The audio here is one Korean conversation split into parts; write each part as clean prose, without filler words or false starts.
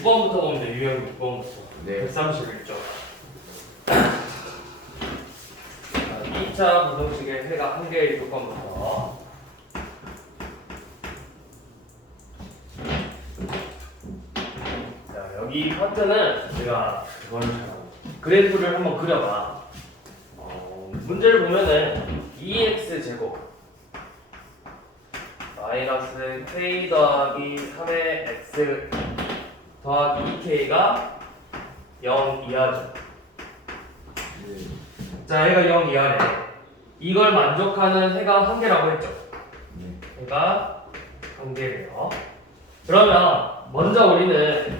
6번부터 보면 돼. 유형 6번부터. 네. 131쪽. 2차 부등식의 해가 한 개의 조건부터. 자, 여기 파트는 제가 그래프를 한번 그려봐. 문제를 보면은 2x 제곱 마이너스 k 더하기 3의 x 더하기 2k가 0 이하죠. 자, 해가 0 이하네. 이걸 만족하는 해가 한 개라고 했죠. 해가 한 개래요. 그러면 먼저 우리는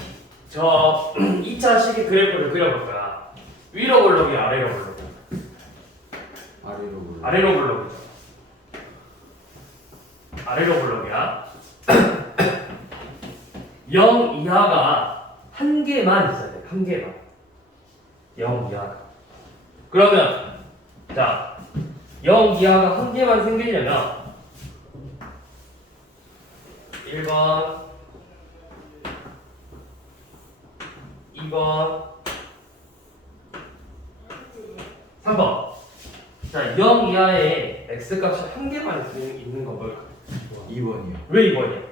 저 2차 식의 그래프를 그려볼까? 위로 볼록이 아래로 볼록? 아래로 볼록이죠. 아래로 볼록이야. 0 이하가 한 개만 있어야 돼. 한 개만. 0 이하가. 그러면 자, 0 이하가 한 개만 생기려면 1번 2번 3번. 자, 0 이하에 x값이 한 개만 있는 거 뭘까? 2번이요. 왜 2번이야?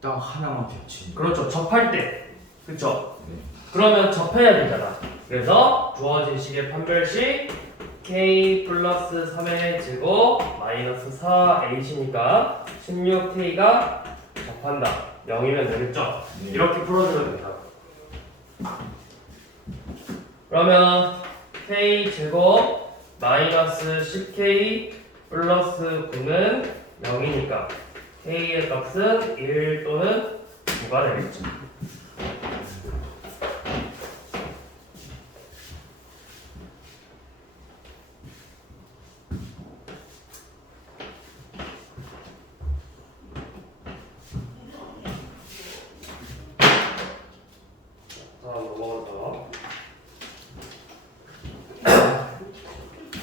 딱 하나만 겹치는. 그렇죠. 접할 때. 그렇죠. 네. 그러면 접해야 되잖아. 그래서 주어진 식의 판별식 k 플러스 3의 제곱 마이너스 4h니까 16k가 접한다. 0이면 되겠죠? 네. 이렇게 풀어주면 된다. 그러면 k 제곱 마이너스 10k 플러스 9는 0이니까 k의 값은 1 또는 9가 되겠죠.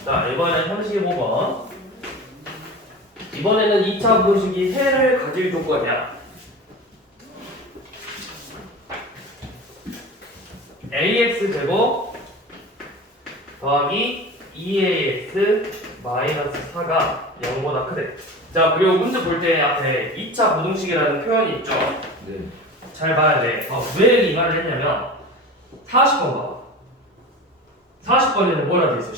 자, 이번엔 35번. 이번에는 2차 부등식이 해를 가질 조건이야. ax 제곱 더하기 2ax 마이너스 4가 0보다 크대. 자, 그리고 문제 볼 때 앞에 2차 부등식이라는 표현이 있죠. 네. 잘 봐야 돼. 왜 이 말을 했냐면 40번 봐봐. 40번에는 뭐라 돼 있어?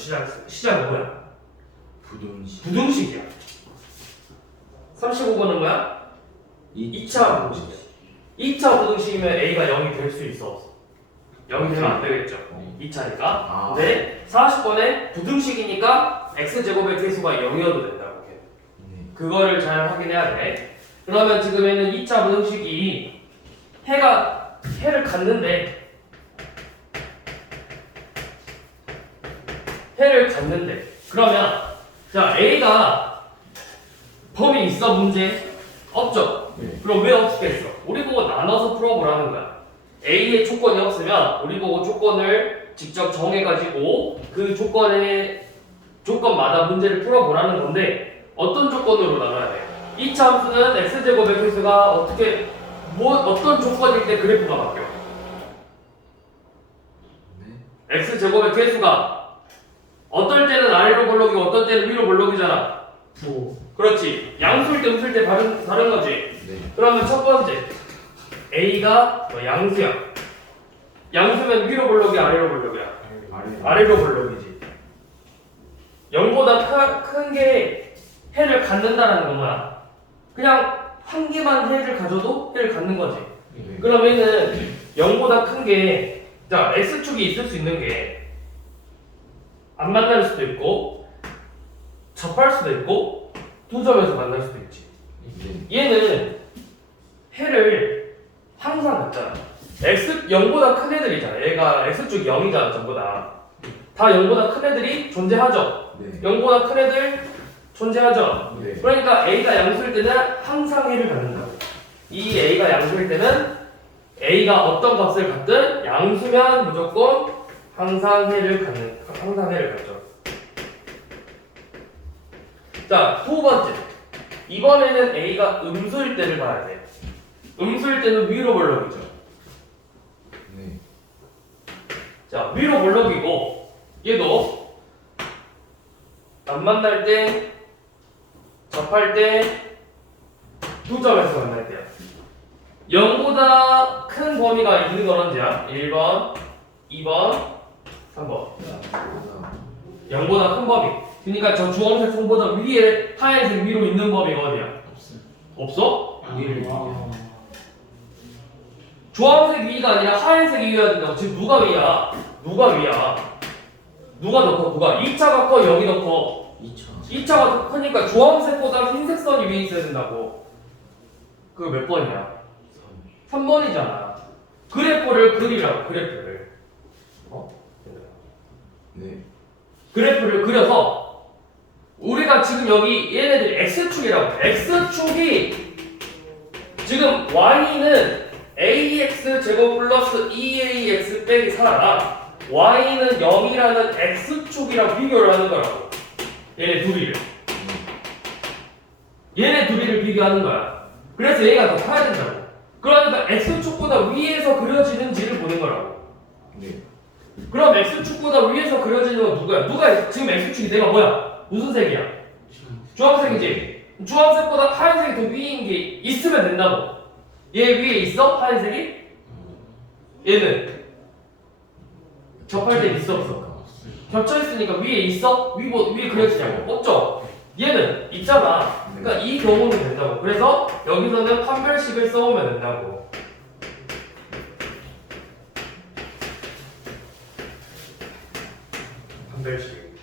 시작은 뭐야? 부등식. 부등식이야. 35번은 뭐야? 2차 부등식이야. 2차 부등식이면 a가 0이 될 수 있어. 0이 되면 안 되겠죠. 2차니까. 아. 근데 40번에 부등식이니까 x제곱의 개수가 0이어도 된다고 해. 네. 그거를 잘 확인해야 돼. 그러면 지금에는 2차 부등식이 해를 갖는데 그러면 자, a가 범위 있어? 문제 없죠? 네. 그럼 왜 없겠어? 우리 보고 나눠서 풀어보라는 거야. a의 조건이 없으면 우리 보고 조건을 직접 정해가지고 그 조건마다 문제를 풀어보라는 건데 어떤 조건으로 나눠야 돼? 2차 함수는 x제곱의 개수가 어떤 조건일 때 그래프가 바뀌어? 네. x제곱의 개수가 어떨 때는 아래로 볼록이고 어떨 때는 위로 볼록이잖아. 그렇지. 양수일 때 음수일 때 다른 거지. 네. 그러면 첫 번째 a가 양수야. 양수면 위로 볼록이 아래로 볼록이야. 아래로 볼록이지. 0보다 큰 게 해를 갖는다라는 건 뭐야? 그냥 한 개만 해를 가져도 해를 갖는 거지. 네. 그러면은 0보다 큰 게, 자, x축이 있을 수 있는 게 안 만날 수도 있고 접할 수도 있고 두 점에서 만날 수도 있지. 네. 얘는 해를 항상 갖잖아. x 0보다 큰 애들이잖아. 얘가 x축이 0이잖아. 전부 다 0보다 큰 애들이 존재하죠. 네. 0보다 큰 애들 존재하죠. 네. 그러니까 a가 양수일 때는 항상 해를 갖는다고. 이 a가 양수일 때는 a가 어떤 값을 갖든 양수면 무조건 항상 해를 갖죠. 자, 두 번째. 이번에는 a가 음수일 때를 봐야 돼. 음수일 때는 위로 볼록이죠. 자, 위로 볼록이고 얘도 안 만날 때 접할 때 두 점에서 만날 때야. 0보다 큰 범위가 있는 건 언제야? 1번, 2번, 3번. 0보다 큰 범위. 그러니까 저 주황색 선보다 위에 하얀색 위로 있는 범위가 어디야? 없어? 위를 주황색 위가 아니라 하얀색 위여야 된다고. 지금 누가 위야? 누가 위야? 누가 더 커? 누가? 2차가 커? 0이 더 커? 2차 2차가 더 크니까 주황색보다 흰색 선이 위에 있어야 된다고. 그거 몇 번이야? 3번이잖아. 그래프를 그리라고. 그래프를. 네. 그래프를 그려서 우리가 지금 여기 얘네들이 x축이라고. x축이 지금 y는 ax 제곱 플러스 2ax 빼기 4라 y는 0이라는 x축이랑 비교를 하는 거라고. 얘네 둘이를 비교하는 거야. 그래서 얘가 더 커야 된다고. 그러니까 x축보다 위에서 그려지는지를 보는 거라고. 네. 그럼 x축보다 위에서 그려지는 건 누구야? 누가 지금 x축이 내가 뭐야? 무슨 색이야? 주황색이지? 주황색보다 하얀색이 더 위인 게 있으면 된다고. 얘 위에 있어? 하얀색이? 얘는 접할 때 있어 없어? 겹쳐있으니까 위에 있어? 위에 그려지냐고? 없죠? 얘는 있잖아. 그러니까 이 경우는 된다고. 그래서 여기서는 판별식을 써오면 된다고. 판별식.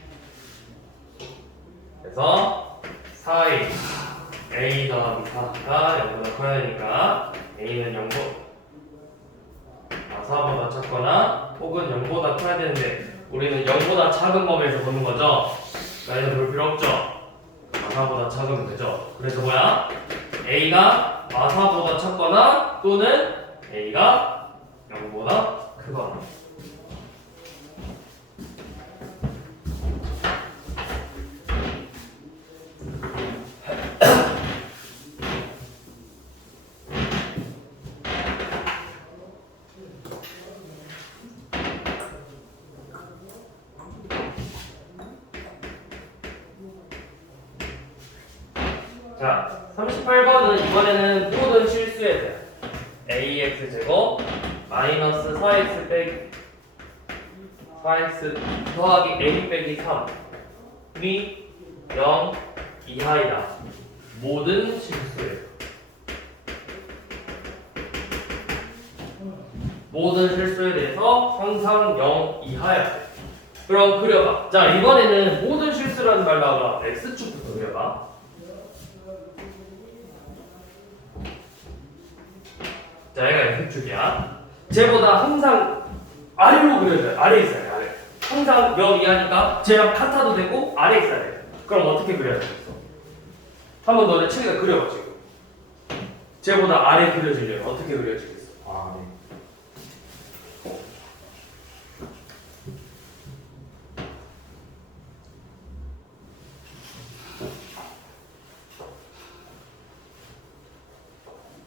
그래서 4a a 더하기 4가 0보다 커야 되니까 a는 0보다 4보다 작거나 혹은 0보다 커야 되는데 우리는 0보다 작은 범위에서 보는 거죠. 그러니까 얘는 볼 필요 없죠. 마사보다 작으면 되죠. 그래서 뭐야? a가 마사보다 작거나 또는 a가 0보다 크거나. 자, 38번은 이번에는 모든 실수에 대한 ax 제곱 마이너스 4x 빼기 4x 더하기 a 빼기 3이 0 이하이다. 모든 실수에 모든 실수에 대해서 항상 0 이하야 돼. 그럼 그려봐. 자, 이번에는 모든 실수라는 말 나와. x축부터 그려봐. 자, 얘가 x축이야. 쟤보다 항상 아래로 그려줘요. 아래에 있어야 돼, 아래. 항상 0 이하니까 쟤랑 같아도 되고 아래에 있어야 돼. 그럼 어떻게 그려야 되겠어? 한번 너네 책에다 그려봐, 지금. 쟤보다 아래 그려지려면 어떻게 그려지겠어? 아, 네.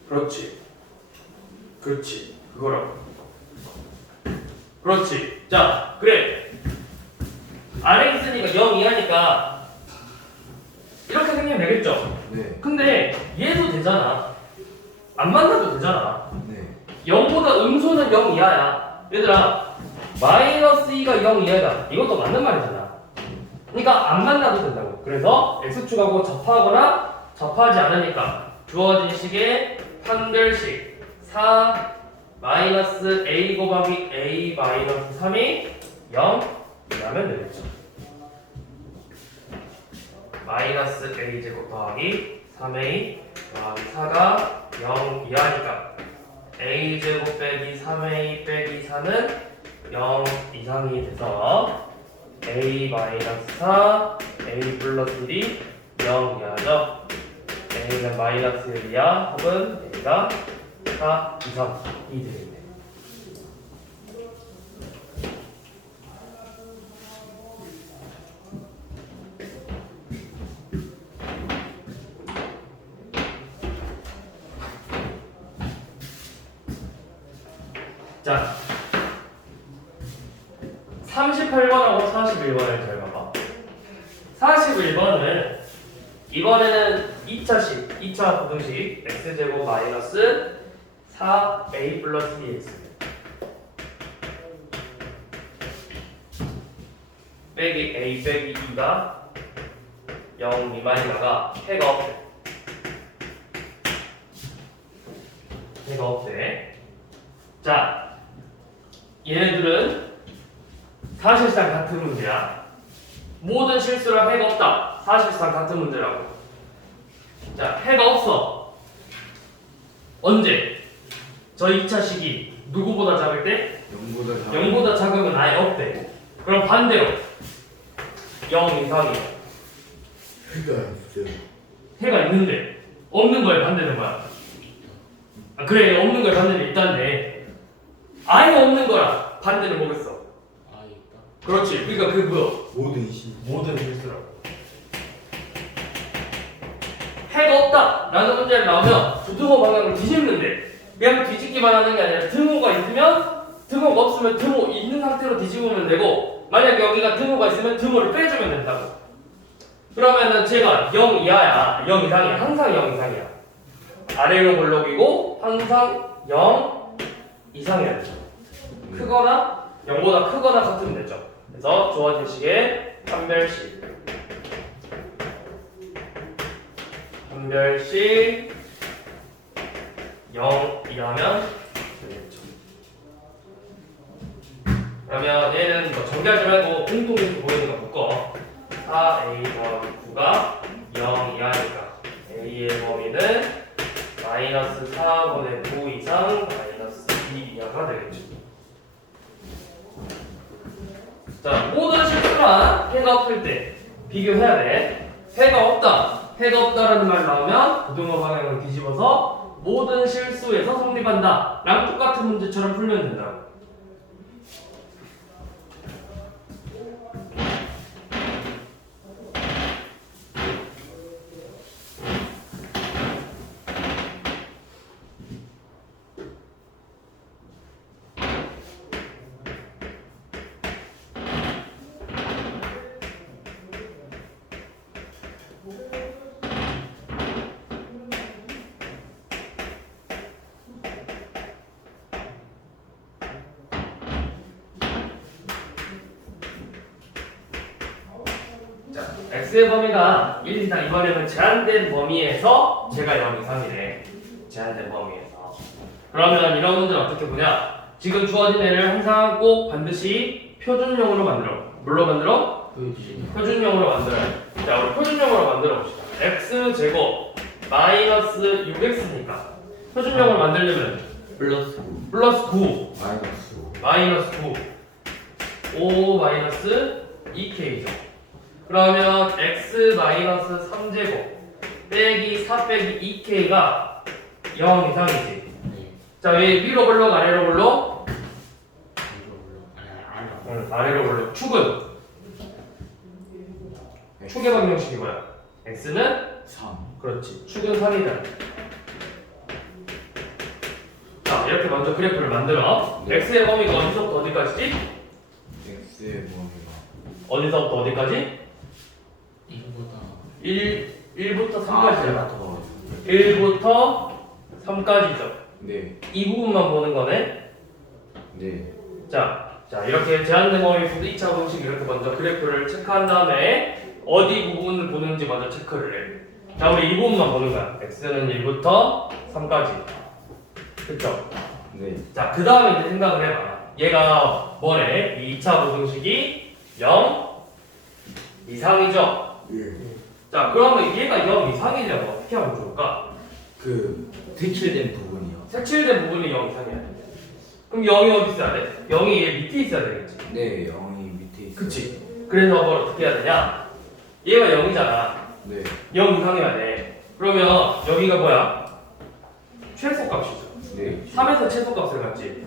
그렇지. 그렇지. 그거라고. 그렇지. 자, 그래. 아래 있으니까 0 이하니까 이렇게 생기면 되겠죠? 네. 근데 얘도 되잖아. 안 만나도 되잖아. 네. 0보다 음수는 0 이하야. 얘들아, 마이너스 2가 0 이하다. 이것도 맞는 말이잖아. 그러니까 안 만나도 된다고. 그래서 x축하고 접하거나 접하지 않으니까 주어진 식의 판별식 4 마이너스 a 곱하기 a 마이너스 3이 0 이라면 되겠죠. 마이너스 a 제곱 더하기 3a 더하기 4가 0 이하니까 a 제곱 빼기 3a 빼기 4는 0 이상이 돼서 a 마이너스 4 a 플러스 1이 0 이하죠. a는 마이너스 1 이하 혹은 a가 4 이상이 되겠네. 자, 38번하고 41번을 잘 봐봐. 41번은 이번에는 2차식, 2차 부등식 x제곱 마이너스 4a 플러스 bx 빼기 a 빼기 2가 0 미만이다가 해가 없대. 해가 없대. 자, 얘네들은 사실상 같은 문제야. 모든 실수랑 해가 없다. 사실상 같은 문제라고. 자, 해가 없어. 언제? 저 2차식이 누구보다 작을 때? 0보다 작으면 아예 없대. 그럼 반대로 0 이상이야. 해가 있어요. 해가 있는데 없는 거에 반대는 뭐야? 아, 그래, 없는 거에 반대는 있다는데 아예 없는 거랑 반대는 뭐겠어? 아 있다. 그렇지. 그러니까 그게 뭐야? 모든 실수라고. 해가 없다 라는 문제를 나오면 부등호 방향을 뒤집는데 그냥 뒤집기만 하는 게 아니라 등호가 있으면 등호가 없으면 등호 있는 상태로 뒤집으면 되고 만약 여기가 등호가 있으면 등호를 빼주면 된다고. 그러면은 제가 0 이하야 0 이상이야. 항상 0 이상이야. 아래로 볼록이고 항상 0 이상이야. 크거나 0보다 크거나 같으면 되죠. 그래서 주어진 식의 판별식 0 이하면 되겠죠. 그러면 얘는 뭐 정리하지 말고 공통인수 보이는 거 묶어. 4a 더하기 9가 0 이하니까 a의 범위는 마이너스 4분의 9 이상 마이너스 2 이하가 되겠죠. 자, 모든 실수랑 해가 없을 때 비교해야 돼. 해가 없다. 해가 없다라는 말 나오면 부등호 방향을 뒤집어서 모든 실수에서 성립한다. 랑 똑같은 문제처럼 풀면 된다. x의 범위가 1 이상 이번에는 제한된 범위에서 제가 0 이상이래. 제한된 범위에서. 그러면 이런 문제는 어떻게 보냐? 지금 주어진 애를 항상 꼭 반드시 표준형으로 만들어. 뭘로 만들어? 표준형으로 만들어야 돼. 자, 우리 표준형으로 만들어 봅시다. x제곱 마이너스 6x니까 표준형을 만들려면 플러스 플러스 9 마이너스 마이너스 9 5 마이너스 2k죠. 그러면 x 마이너스 3제곱 빼기 4 빼기 2k가 0 이상이지. 네. 자, 위로 볼록 아래로 볼록? 아래로 아래로 볼록. 축은? 축의 방정식이 뭐야? x는 3 그렇지. 축은 3이다. 자, 이렇게 먼저 그래프를 만들어. 네. x의 범위가 어디서부터 어디까지지? x의 범위가 어디서부터 어디까지? 1부터 3까지잖아. 1부터 3까지죠. 네. 이 부분만 보는 거네. 네. 자, 이렇게 제한된 범위 부분 2차 공식 이렇게 먼저 그래프를 체크한 다음에 어디 부분을 보는지 먼저 체크를 해. 자, 우리 이 부분만 보는 거야. x는 1부터 3까지. 그쵸? 네. 자, 그 다음에 이제 생각을 해봐. 얘가 뭐래? 이 2차 부등식이 0 이상이죠? 예. 자, 그러면 얘가 0 이상이려면 어떻게 하면 좋을까? 그 색칠된 부분이요. 색칠된 부분이 0 이상이야. 그럼 0이 어디 있어야 돼? 0이 얘 밑에 있어야 되겠지. 네, 0이 밑에 있어요. 그치. 그래서 뭘 어떻게 해야 되냐? 얘가 0이잖아. 네. 0 이상이어야 돼. 그러면 여기가 뭐야? 최소값이죠. 네. 3에서 최소값을 갖지.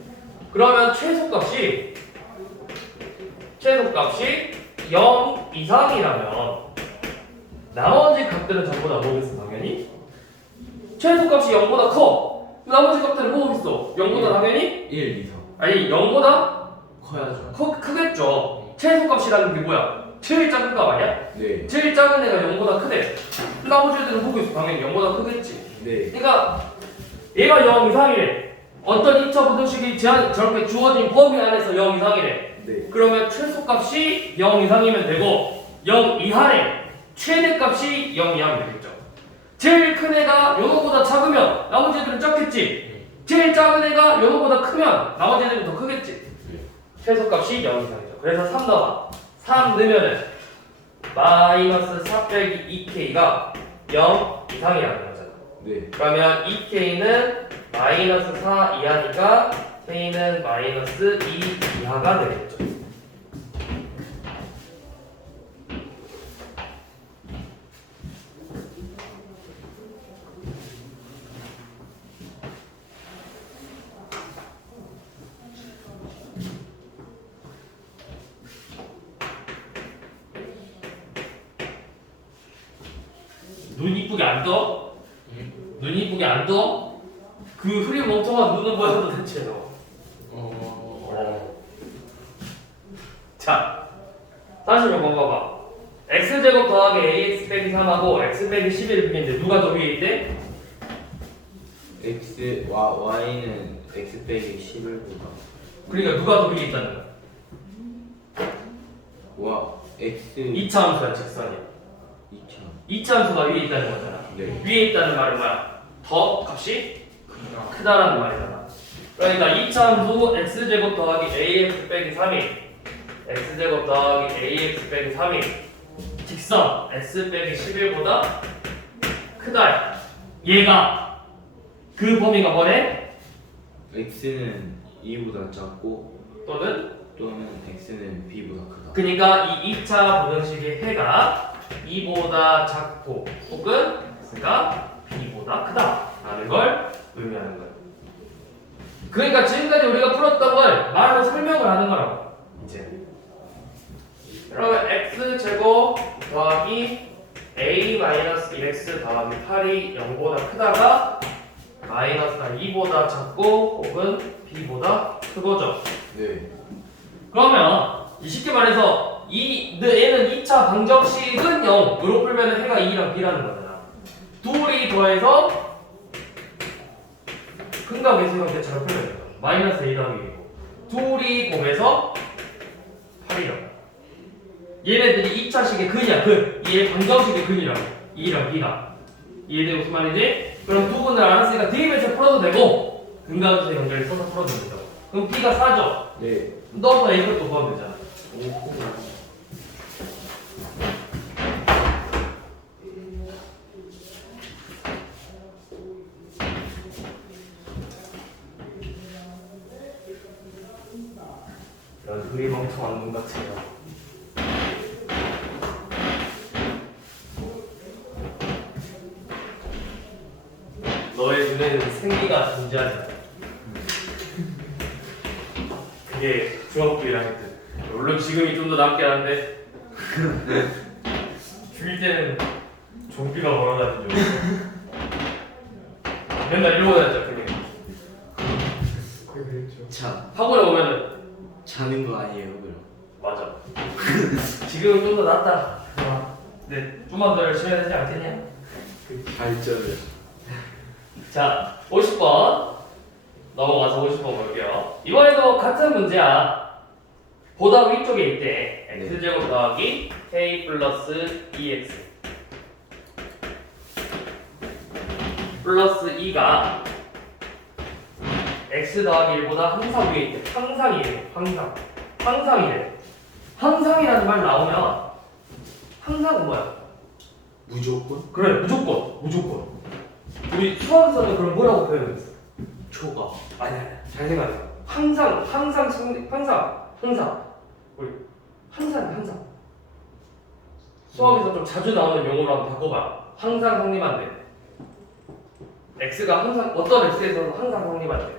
그러면 최소값이 0 이상이라면 나머지 값들은 전부 다 뭐겠어? 당연히 최소값이 0보다 커. 나머지 값들은 뭐겠어? 0보다 당연히 1 이상 아니 0보다 커야죠. 크겠죠. 최소값이라는 게 뭐야? 제일 작은 값 아니야? 네. 제일 작은 애가 0보다 크대. 나머지 애들은 보고 있어. 당연히 0보다 크겠지. 네. 그러니까 얘가 0 이상이래. 어떤 2차 부등식이 저렇게 주어진 범위 안에서 0 이상이래. 네. 그러면 최소값이 0 이상이면 되고 0 이하래. 최대값이 0 이하면 되겠죠. 제일 큰 애가 요거보다 작으면 나머지 애들은 작겠지. 제일 작은 애가 요거보다 크면 나머지 애들은 더 크겠지. 최소값이 0 이상이죠. 그래서 3 넣어봐. 3 넣으면은 마이너스 4 빼기 2k가 0 이상이라는 거잖아. 네. 그러면 2k는 마이너스 4 이하니까 k는 마이너스 2 이하가 되겠죠. 눈 이쁘게 안 떠? 눈 이쁘게 안 떠? 그 흐린 멍청한 눈은 뭐야 도대체 너? 자, 다시 한번 봐봐. x제곱 더하기 ax 빼기 3하고 x 빼기 11을 비는데 누가 더 위에 있대? y는 x 빼기 11보다 그러니까 누가 더 위에 있다는 거야? x 2차 함수야 직선이. 2차. 2차 함수가 위에 있다는 거잖아. 네. 위에 있다는 말은 뭐야? 더 값이 크다라는 말이잖아. 그러니까 2차 함수 x제곱 더하기 ax 빼기 3이 x제곱 더하기 ax 빼기 3이 직선 x 빼기 11보다 크다. 얘가 그 범위가 뭐래? x는 2보다 작고 또는 x는 b보다 크다. 그러니까 이 2차 부등식의 해가 2보다 작고 혹은 x가 b보다 크다라는 걸 의미하는 거예요. 그러니까 지금까지 우리가 풀었던 걸 말로 설명을 하는 거라고. 이제 그러면 x제곱 더하기 a-1x 더하기 8이 0보다 크다가 마이너스가 2보다 작고 혹은 b보다 크고죠. 네. 그러면 쉽게 말해서 얘는 2차 방정식은 0 으로 풀면 해가 2랑 b라는 거잖아. 둘이 더해서 근각 계수 형태처럼 풀면 돼요. 마이너스 a 더하기 1이고 둘이 곱해서 8이라고. 얘네들이 2차식의 근이야. 얘 방정식의 근이라고. 2랑 b가. 이해돼 무슨 말인지? 그럼 두 분을 알았으니까 대입해서 풀어도 되고 근각에서 연결을 써서 풀어도 된다고. 그럼 b가 4죠? 네. 넣어서 a 것도 구하면 되잖아. 이런 흐리 멍청한 눈 같아요. 너의 눈에는 생기가 존재하지 않아. 그게 중학교 1학년 때. 물론 지금이 좀 더 남긴 한데 중1 때는 좀비가 멀어다니죠. 맨날 이러고 다녔죠. 그게 학원에 오면은 자는 거 아니에요, 그럼? 맞아. 지금은 좀 더 낫다. 네, 좀만 더 열심히 해야 되지 않겠냐? 그 발전을. 자, 50번 넘어가서 50번 볼게요. 이번에도 같은 문제야. 보다 위쪽에 있대. x제곱 더하기 k 플러스 2x 플러스 2가 x 더하기 1보다 항상 위에 있대. 항상이래. 항상이래. 항상이라는 말 나오면 항상은 뭐야? 무조건? 그래, 무조건. 우리 수학에서는 그럼 뭐라고 표현했어? 초과. 아니야. 잘 생각해. 항상. 우리 항상. 수학에서 좀 자주 나오는 용어로 한번 바꿔봐. 항상 성립한대. x가 항상 어떤 x에서는 항상 성립한대.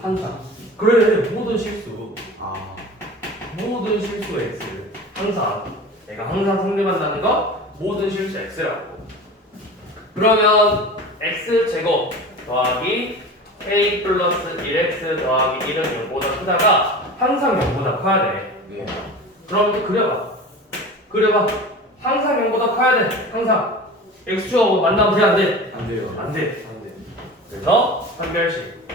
항상. 그래, 모든 실수 x. 항상. 내가 항상 성립한다는 거 모든 실수 x라고. 그러면 x제곱 더하기 k 플러스 1x 더하기 1은 0보다 크다가 항상 0보다 커야 돼. 네. 그럼 또 그려봐. 항상 0보다 커야 돼. 항상 x축하고 만나면 돼, 안 돼? 안 돼요. 안 돼. 그래서 판별식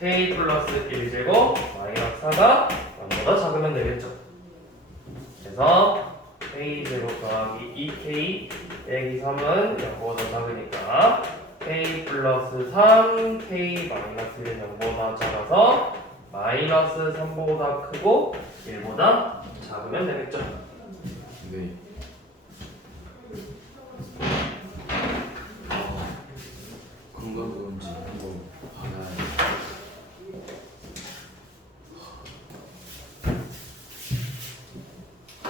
k 플러스 1제곱 마이너스 4가 0보다 작으면 되겠죠. 그래서 k제곱 더하기 2k 빼기 3은 0보다 작으니까 k 플러스 3 k 마이너스 1은 0보다 작아서 마이너스 3보다 크고 1보다 작으면 되겠죠. 네. 그런가 그런지 한번 봐야.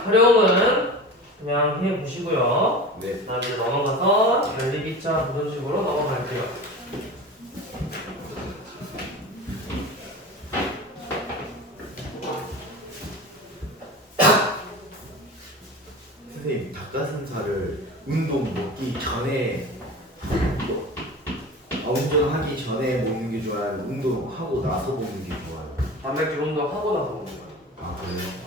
활용은 그냥 해보시고요. 네. 그 다음에 넘어가서 연립2차 부등식으로 넘어갈게요. 선생님, 닭가슴살을 운동 먹기 전에 운동하기 전에 먹는 게 좋아요? 운동하고 나서 먹는 게 좋아요? 단백질 운동하고 나서 먹는 거예요. 아 그래요?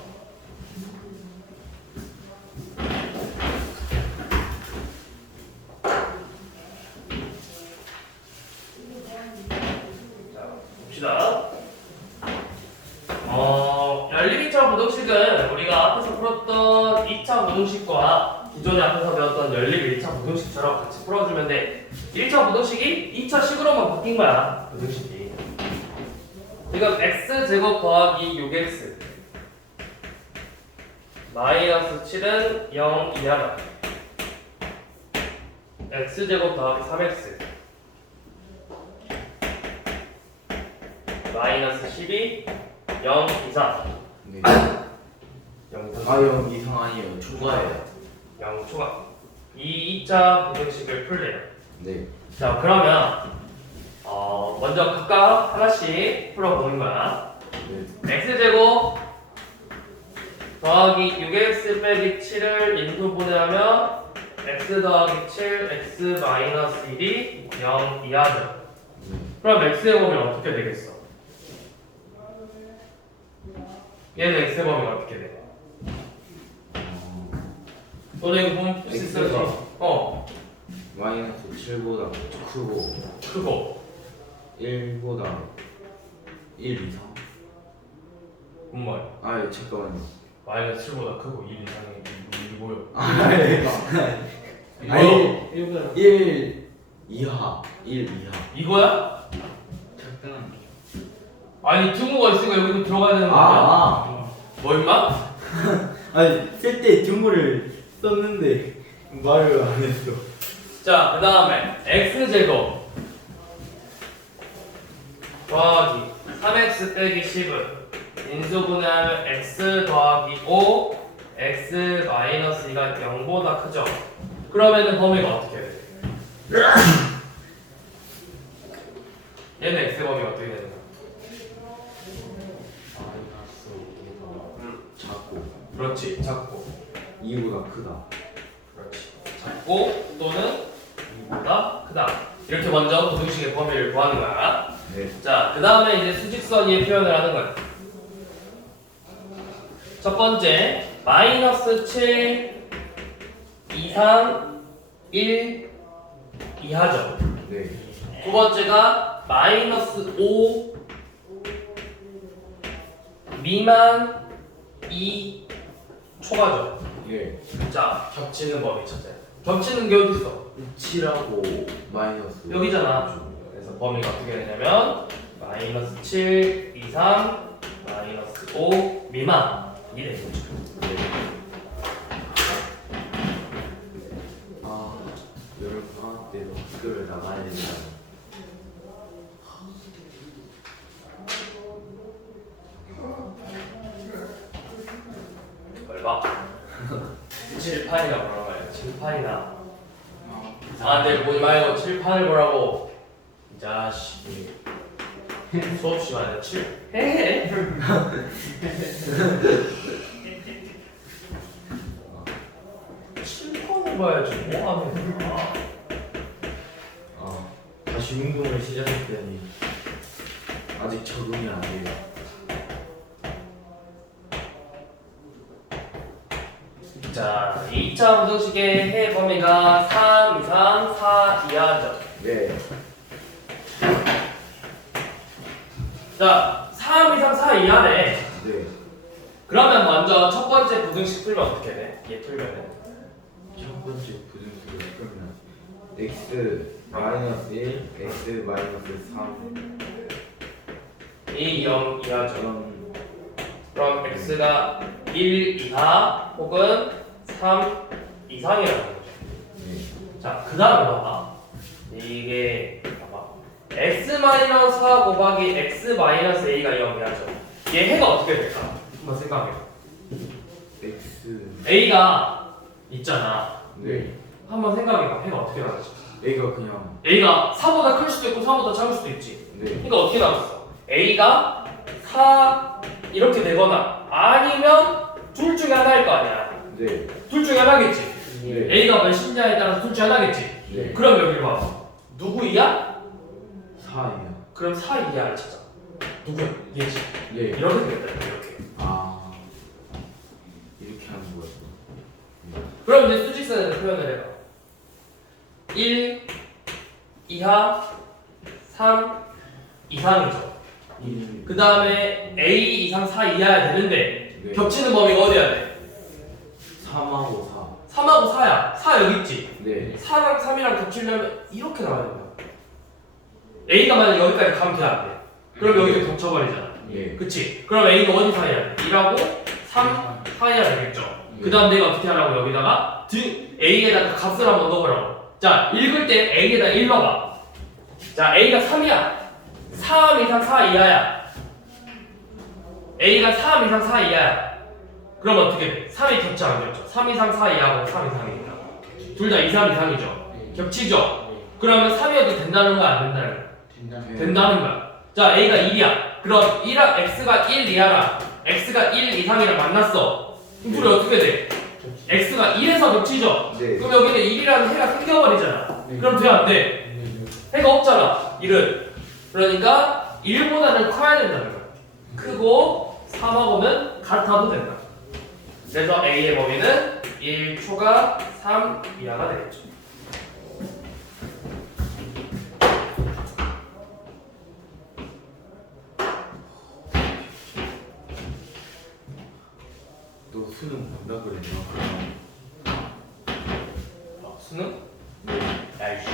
자, 봅시다. 연립2차 부등식은 우리가 앞에서 풀었던 2차 부등식과 기존에 앞에서 배웠던 연립 1차 부등식처럼 같이 풀어주면 돼. 1차 부등식이 2차 식으로만 바뀐 거야. 부등식이. 지금 x제곱 더하기 6x 마이너스 7은 0 이하다. x제곱 더하기 3x 마이너스 12 0 이상 네. 0 이상 아형 이상 아니에요. 초과예요. 0 초과 이 2차 부등식을 풀래요. 네. 자 그러면 먼저 각각 하나씩 풀어보는 거야. 네. x제곱 더하기 6x 빼기 7을 인수분해하면 x 더하기 7 x 마이너스 1이 0 이하죠. 네. 그럼 x의 범위는 어떻게 되겠어? 얘는 x의 범위가 어떻게 돼? 너네 이거 보면 X가 쓰지? 마이너스 7보다 크고 크고 1보다 1 이상. 뭔 말이야? 아 잠깐만요. 마이너스 7보다 크고 1 이상이 이게 뭐야? 아니, 이거 1 이하 1 이하. 이거야? 잠깐. 아니 등호가 있으니까 여기도 들어가야 되는 거 아니야? 뭐 임마? 아니 쓸 때 등호를 썼는데 말을 안 했어. 자, 그 다음에 x제곱 더하기 3x 빼기 10은 인수분해하면 x 더하기 5 x 마이너스 2가 0보다 크죠? 그러면은 범위가 어떻게 돼? 얘는 x 범위가 어떻게 되는 거야? 마이너스 5보다 작고 그렇지, 작고 2보다 크다. 그렇지, 작고 또는 2보다 크다 이렇게 먼저 부등식의 범위를 구하는 거야. 네. 자, 그 다음에 이제 수직선 위에 표현을 하는 거야. 첫 번째, 마이너스 7 이상 1 이하죠. 네. 두 번째가 마이너스 5 미만 2 초과죠. 예. 자, 겹치는 범위 첫째. 겹치는 게 어디 있어? 7하고 마이너스 여기잖아. 그래서 범위가 어떻게 되냐면 마이너스 7 이상 마이너스 5 미만 이래 되죠. 네. 아 여름 방학 때도 학교를 나가야 된다. 얼마? 칠판이나 보라고 해요. 칠판이나. 아, 근데 보지 말고 칠판을 보라고. 이 자식이. 수업 시간에 헤헤. 칠판을 봐야지. 뭐 하는 거야? 다시 운동을 시작했더니 아직 적응이 안 돼요. 자, 2차 부등식의 해 범위가 3 이상 4 이하죠. 네. 자, 3 이상 4 이하네. 네. 그러면 먼저 첫 번째 부등식 풀면 어떻게 돼? 얘 풀면은 첫 번째 부등식을 풀면 x 마이너스 1, x 마이너스 3, 2, 0 이하죠. 전 그럼 x가 1 이하 혹은 3 이상이라는 거죠. 네. 자, 그 다음에 봐봐. 이게 봐봐. x-4 곱하기 x-a가 0이하죠. 얘 해가 어떻게 될까? 한번 생각해. x a가 있잖아. 네. 한번 생각해봐. 해가 어떻게 나왔지? a가 그냥 a가 4보다 클 수도 있고 4보다 작을 수도 있지. 네. 그러니까 어떻게 나왔어? a가 4 이렇게 되거나 아니면 둘 중에 하나일 거 아니야. 네. 둘 중에 하나겠지. 네. a가 몇이냐에 따라서 둘 중에 하나겠지. 네. 그럼 여기를 봐. 누구 이하? 4이요. 그럼 4 이하를 찾아. 누구야? 얘지. 네. 이렇게 되겠다. 이렇게. 아 이렇게 하는 거였어. 그럼 이제 수직선을 표현을 해봐. 1 이하 3 이상이죠. 그 다음에 a 이상 4 이하야 되는데 네. 겹치는 범위가 어디야 돼? 3하고 3하고 4야. 4 여기 있지. 4. 네. 4랑 3이랑 겹치려면 이렇게 나와야 된다. a가 만약 여기까지 가면 돼안 돼? 그럼 여기서 겹쳐버리잖아. 예. 그치? 그럼 a는 어디 사이야? 1하고 3 사이야 되겠죠? 그 다음 내가 어떻게 하라고 여기다가 a에다가 값을 한번 넣어보라고. 자, 읽을 때 a에다 1 넣어봐. 자, a가 3이야. 3 이상 4 이하야. a가 3 이상 4 이하야. 그럼 어떻게 돼? 3이 겹쳐 안 겹쳐? 3 이상 4 이하고 3 이상이니까 둘 다 2, 3 이상이죠? 겹치죠? 그러면 3이어도 된다는 거야 안 된다는 거야? 네. 된다는 거야. 자, a가 1이야. 그럼 x가 1 이하랑 x가 1 이상이랑 만났어. 그럼 둘이 어떻게 돼? x가 1에서 겹치죠? 네. 그럼 여기는 1이라는 해가 생겨버리잖아. 그럼 돼 안 돼? 해가 없잖아. 1은. 그러니까 1보다는 커야 된다는 거야. 크고 3하고는 같아도 된다. 그래서 a의 범위는 1 초과 3 이하가 되겠죠. 너 수능 본다 그랬나? 수능? 네. 야이씨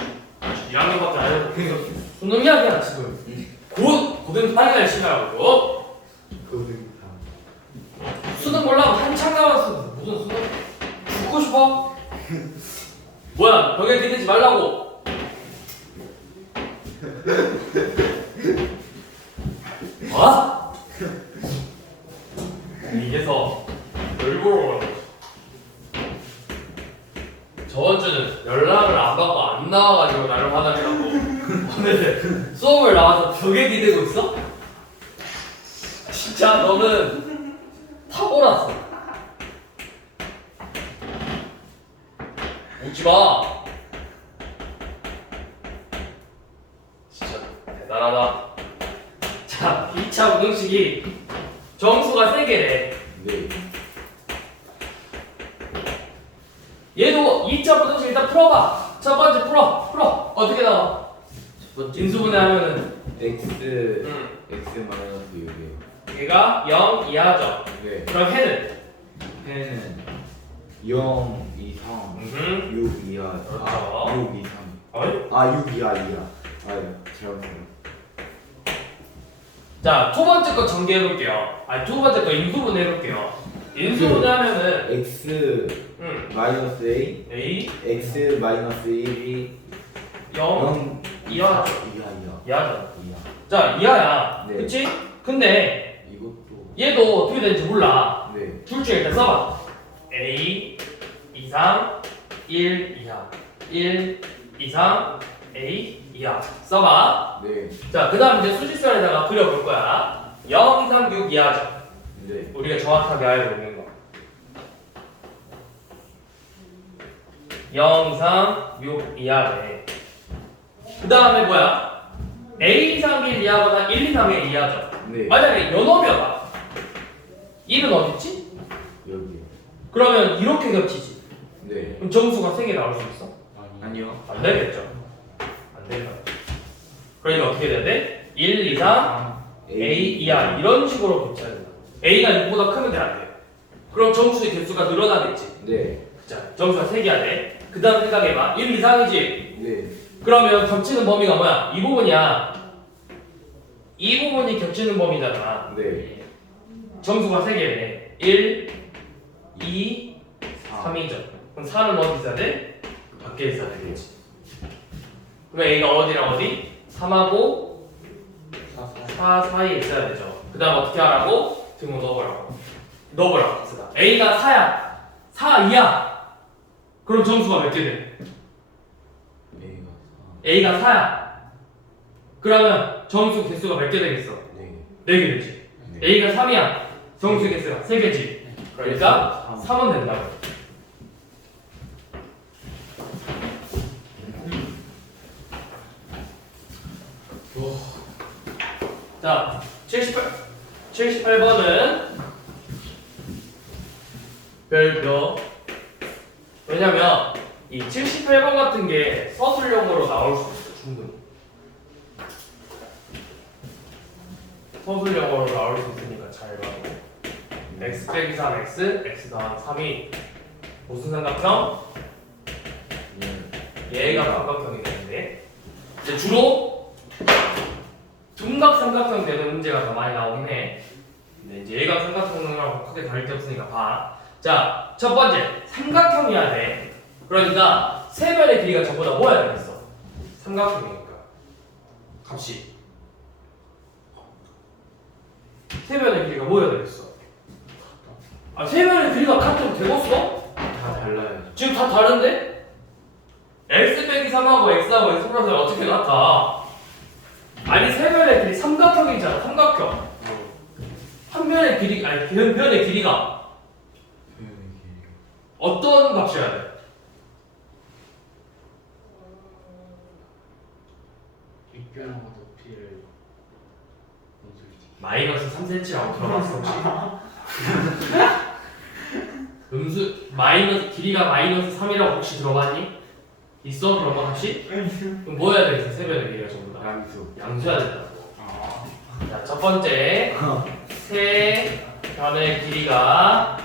1학년밖에 안 해도 수능 이야기야 지금. 곧 고등 8일 시간하고 고등사. 수능 보려고 한창 남았어. 무슨 수능? 죽고 싶어? 뭐야 벽에 기대지 말라고. 뭐? 이게서 열보러 저번 주는 연락을 안 받고 안 나와가지고 나를 화나려고 오늘 수업을 나와서 벽에 기대고 있어? 진짜 너는 타고났어. 웃지마. 진짜 대단하다. 자, 2차 부등식이 정수가 3개래. 네. 얘도 2차 부등식 일단 풀어봐. 첫 번째 풀어. 어떻게 나와? 첫 번째 인수분해 하면은 x x 마이너스 6이에요. 얘가 0 이하죠. 네. 그럼 해는 해는 0 이상 6 이하. 그렇죠. 아, 6 이상. 어이? 아, 6 이하 이하. 아, 잘못했네. 자, 두 번째 거 전개해볼게요. 두 번째 거 인수분해 해볼게요. 인수분해 하면은 x 마이너스 a A x 마이너스 1이 0 이하. 이하. 이하죠. 이하. 자, 이하야. 네. 그치? 근데 이것도 얘도 어떻게 되는지 몰라. 네. 둘 중에 일단 써봐. A 이상 1 이하 1 이상 A 이하 써봐. 네. 자, 그 다음 이제 수직선에다가 그려볼 거야. 0 이상 6 이하죠. 네. 우리가 정확하게 알고 있는 거. 0 이상 6 이하래. 그 다음에 뭐야? A 이상 1 이하보다 1 이상 1 이하죠. 네. 만약에 연업이었다. 1은 어딨지? 여기. 그러면 이렇게 겹치지. 네. 그럼 정수가 3개 나올 수 있어? 아니요. 안 되겠죠. 안 된다. 그러니까 어떻게 돼야 돼? 1, 2, 3, A, 2R 이런 식으로 겹쳐야 된다. A가 6보다 크면 안 돼. 그럼 정수의 개수가 늘어나겠지. 네. 자, 정수가 3개야 돼. 그 다음 생각해봐. 1, 2, 3이지? 네. 그러면 겹치는 범위가 뭐야? 이 부분이야. 이 부분이 겹치는 범위잖아. 네. 정수가 3개네. 1, 2, 3이죠. 그럼 4는 어디 있어야 돼? 밖에 있어야 되겠지. 그럼 A가 어디랑 어디? 3하고 4 사이에 있어야 되죠. 그 다음 어떻게 하라고? 등호 넣어보라고. A가 4야. 4, 2야. 그럼 정수가 몇 개 돼? A가 4야. 그러면 정수 개수가 몇 개 되겠어? 네. 4개 되지. 네. A가 3이야. 정수 개수가 3개지. 그러니까 3은 된다고. 자, 78번은 별표. 왜냐면 이 78번 같은 게 서술형으로 나올 수 있어, 충분히. 서술형으로 나올 수 있으니까 잘 봐도. x 빼기 3x, x 더하기 3이 무슨 삼각형? 얘가 삼각형이 되는데 이제 주로 둔각 삼각형 되는 문제가 더 많이 나오긴 해. 근데 이제 얘가 삼각형이랑 크게 다를 게 없으니까 봐. 자, 첫 번째 삼각형이어야 돼. 그러니까 세 변의 길이가 전부 다 뭐야 되겠어? 삼각형이니까 값이 세 변의 길이가 뭐야 되겠어? 아, 세 변의 길이가 같으면 되겠어? 다 달라요. 지금 다 다른데? x 빼기 3하고 x하고 x 플러스 어떻게 같아? 아니 세 변의 길이 삼각형이잖아. 삼각형. 한 변의 길이 아니 변의 길이가 어떤 값이어야 돼? 윗변하고 높이를 마이너스 3cm라고 들어봤어 혹시? 음수 마이너스 길이가 마이너스 3이라고 혹시 들어봤니? 있어 그런 거 혹시? 그럼 뭐 해야 되겠어? 세 변의 길이가 전부 다 양수. 양수해야 된다고. 자, 첫 번째 세 변의 길이가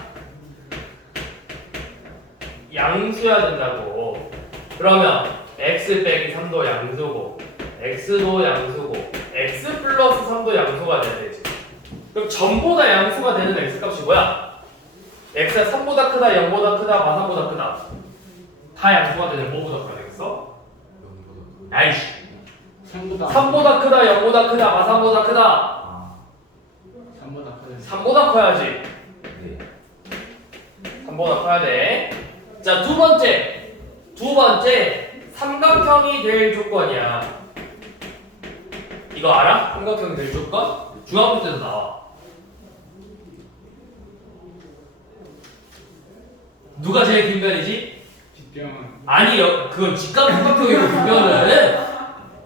양수해야 된다고. 그러면 x 빼기 3도 양수고 x도 양수고 x 플러스 3도 양수가 돼야 되지. 그럼 전보다 양수가 되는 x값이 뭐야? x가 3보다 크다, 0보다 크다, 마삼보다 크다. 다 양수가 되는 뭐보다 크다 되겠어? 아이씨 3보다 크다, 0보다 크다, 마삼보다 크다. 3보다 크다 3보다 커야지. 네. 3보다 커야 돼. 자, 두 번째 삼각형이 될 조건이야. 이거 알아? 삼각형이 될 조건? 중학교 때도 나와. 누가 제일 긴 변이지? 뒷변은 아니, 그건 직각 삼각형이고 빈변은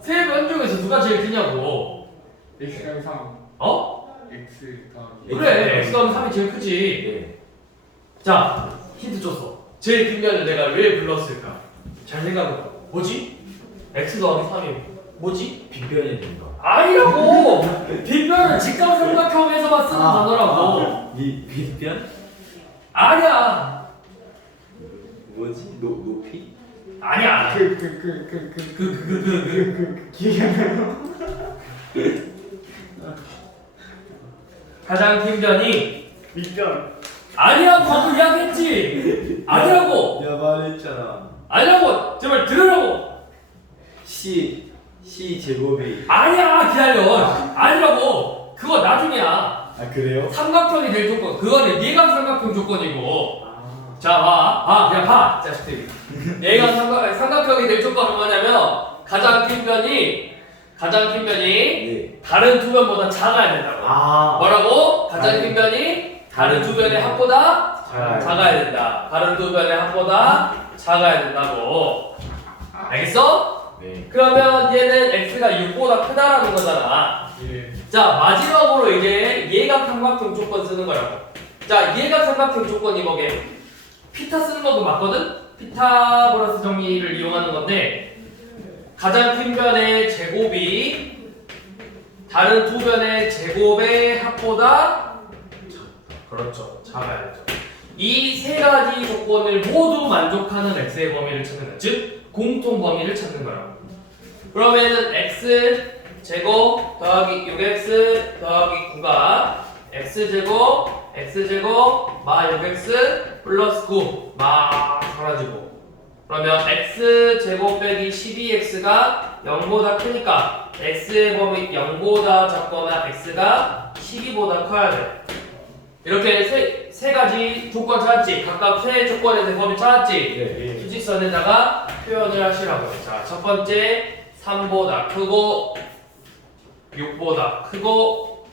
세 변 중에서 누가 제일 크냐고. x가 3 어? x 더하기 그래, x 더하기 3이 제일 크지. 네. 자, 힌트 줬어. 제일 긴 변을 내가 왜 불렀을까? 잘 생각해봐. 뭐지? x 더하기 3이 뭐지? 빗변이 된다. 아니라고! 빗변은 직각 삼각형에서만 쓰는 단어라고. 빗변? 아니야. 뭐지? 높이? 아니야. 기억이 안 나요 가장 긴 변이 윗변 아니야. 방금 이야기했지. 아니라고. 야 말했잖아. 아니라고. 제발 들으라고. C 제곱이. 아니야. 기다려. 아니라고. 그거 나중이야. 아 그래요? 삼각형이 될 조건. 그거는 예각 삼각형 조건이고. 자, 봐. 그냥 봐. 자식들. 얘가 삼각형이 될 조건은 뭐냐면 가장 긴 변이 네. 다른 두 변보다 작아야 된다고. 뭐라고? 가장 긴 변이 다른 두 변의 합보다 작아야 된다. 다른 두 변의 합보다 작아야 된다고. 알겠어? 네. 그러면 얘는 x가 6보다 크다라는 거잖아. 예 자, 마지막으로 이제 예각 삼각형 조건 쓰는 거라고. 자, 예각 삼각형 조건이 뭐게? 피타 쓰는 거 그거 맞거든? 피타고라스 정리를 이용하는 건데 가장 큰 변의 제곱이 다른 두 변의 제곱의 합보다 그렇죠. 작아야죠. 이 세 가지 조건을 모두 만족하는 x의 범위를 찾는 거야. 즉 공통 범위를 찾는 거야. 그러면은 x 제곱 더하기 6x 더하기 9가 x제곱 마 6x 플러스 9 마 사라지고 그러면 x제곱 빼기 12x가 0보다 크니까 x의 범위 0보다 작거나 x가 12보다 커야 돼. 이렇게 세 가지 조건 찾았지? 각각 세 조건에 대한 범위 찾았지? 네. 수직선에다가 표현을 하시라고요. 자, 첫 번째 3보다 크고 6보다 크고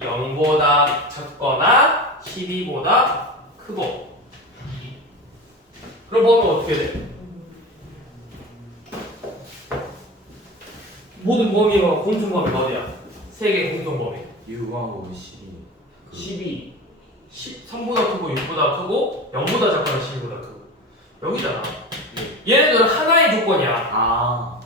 0보다 작거나 12보다 크고 그럼 범위가 어떻게 돼? 모든 범위가 공통 범위가 어디야? 세 개 공통 범위 6하고 12. 12 3보다 크고 6보다 크고 0보다 작거나 12보다 크고 여기잖아. 얘네들은 하나의 조건이야. 아.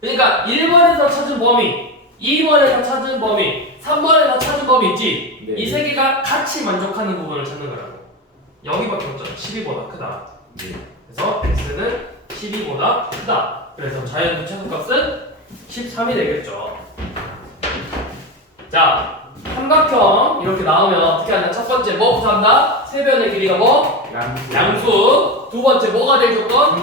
그러니까 1번에서 찾은 범위 2번에서 찾은 범위 3번에서 찾은 범위 있지? 네. 이 세 개가 같이 만족하는 부분을 찾는 거라고. 여기밖에 없잖아. 12보다 크다. 네. 그래서 x는 12보다 크다. 그래서 자연수 최소값은 13이 되겠죠. 자, 삼각형 이렇게 나오면 어떻게 하냐? 첫 번째 뭐부터 한다? 세 변의 길이가 뭐? 양수. 두 번째 뭐가 될 조건?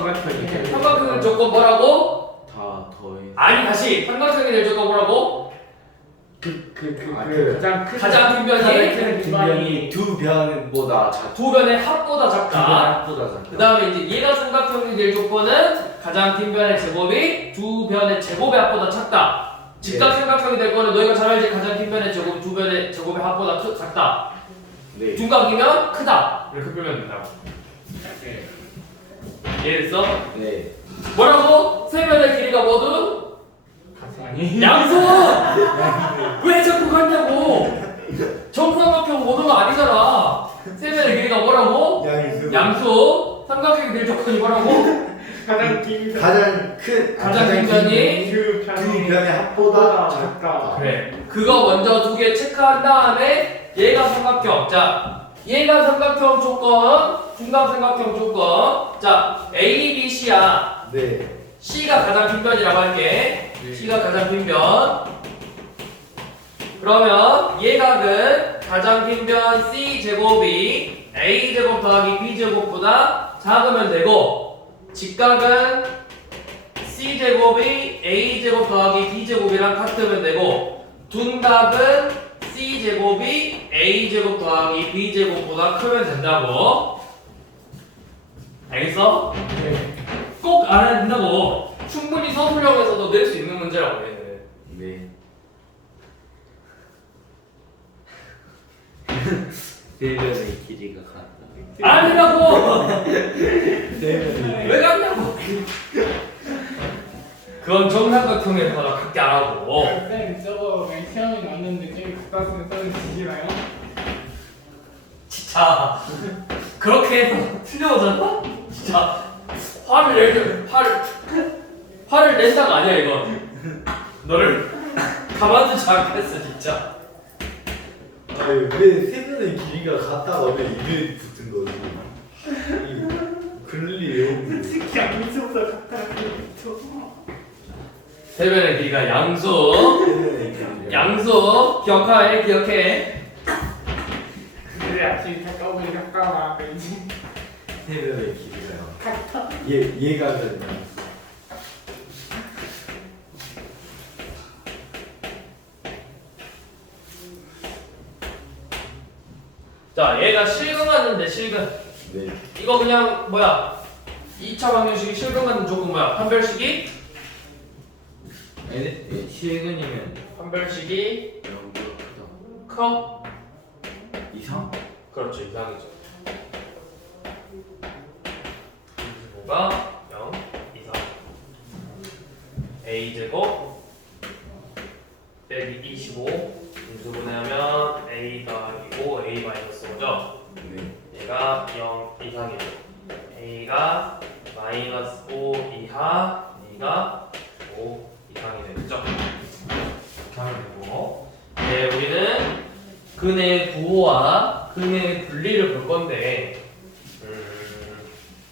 삼각형의 조건 뭐라고? 다 더해. 아니 다시 삼각형이 될 조건 뭐라고? 가장 큰 변이 빈변이 두 변보다 작다. 두 변의 합보다 작다. 보다 작다. 그 다음에 이제 얘가 삼각형이 될 조건은 가장 긴 변의 제곱이 두 변의 제곱의 합보다 작다. 직각 삼각형이 될 거는 너희가 잘 알지? 가장 긴 변의 제곱이 두 변의 제곱의 합보다 작다. 네. 둔각이면 크다. 이렇게 풀면 된다고. 이해됐어? 네. 뭐라고? 세 변의 길이가 모두 양수! 왜 자꾸 갔냐고! 정삼각형 모두가 아니잖아. 세 변의 길이가 뭐라고? 양수. 양수. 삼각형이 될 조건이 뭐라고? 가장 긴 가장 큰 변이 두 두 변의 합보다 작다. 그래. 그거 먼저 두 개 체크한 다음에 얘가 삼각형. 자, 얘가 삼각형 조건, 중각 삼각형 조건. 자, A, B, C야. 네. C가 가장 긴 변이라고 할게. C가 가장 긴 변. 그러면 얘각은 가장 긴 변 C 제곱이 A 제곱 더하기 B 제곱보다 작으면 되고 직각은 C 제곱이 A 제곱 더하기 B 제곱이랑 같으면 되고 둔각은 C 제곱이 A 제곱 더하기 B 제곱보다 크면 된다고. 알겠어? 꼭 알아야 된다고. 충분히 서술형에서도 낼 수 있는 문제라고 얘는. 네. 세 변의 길이가 같다. 아니라고. 네. 왜 갔냐고. 그건 정삼각형에서 각기 안 하고. 쌤 저거 맨 시험에 나왔는데 쌤이 국가 쓰면 써는 지시나요? 진짜 그렇게 해서 틀려오잖아? 진짜 화를 낸다가 아니야 이건. 너를 가만두지 않겠어 진짜. 아니 왜세 변의 길이가 같다가 왜 입에 붙은 거지? 글리요. 특히 양수보다 같다는 거 세 변의 길이가 양수. 양수 기억해. 그래 아침에 가까우니 가까워 그러지. 세 변의 길이가요. 얘가는 자 얘가 실근하는데 실근. 네. 이거 그냥 뭐야? 2차 방정식이 실근하는 조건 뭐야? 판별식이? 실근이면 판별식이 0보다 크다. 커? 이상? 그렇죠 이상이죠. 25가 0 이상. A 제곱 빼기 25 인수분해하면 A 더하기 5 A 마이너스 5죠. 네. A가 0 이상이고 A가 마이너스 5 이하 A가 5 이상이 되겠죠. 이렇게 하면 되고 네, 우리는 근의 부호와 근의 분리를 볼 건데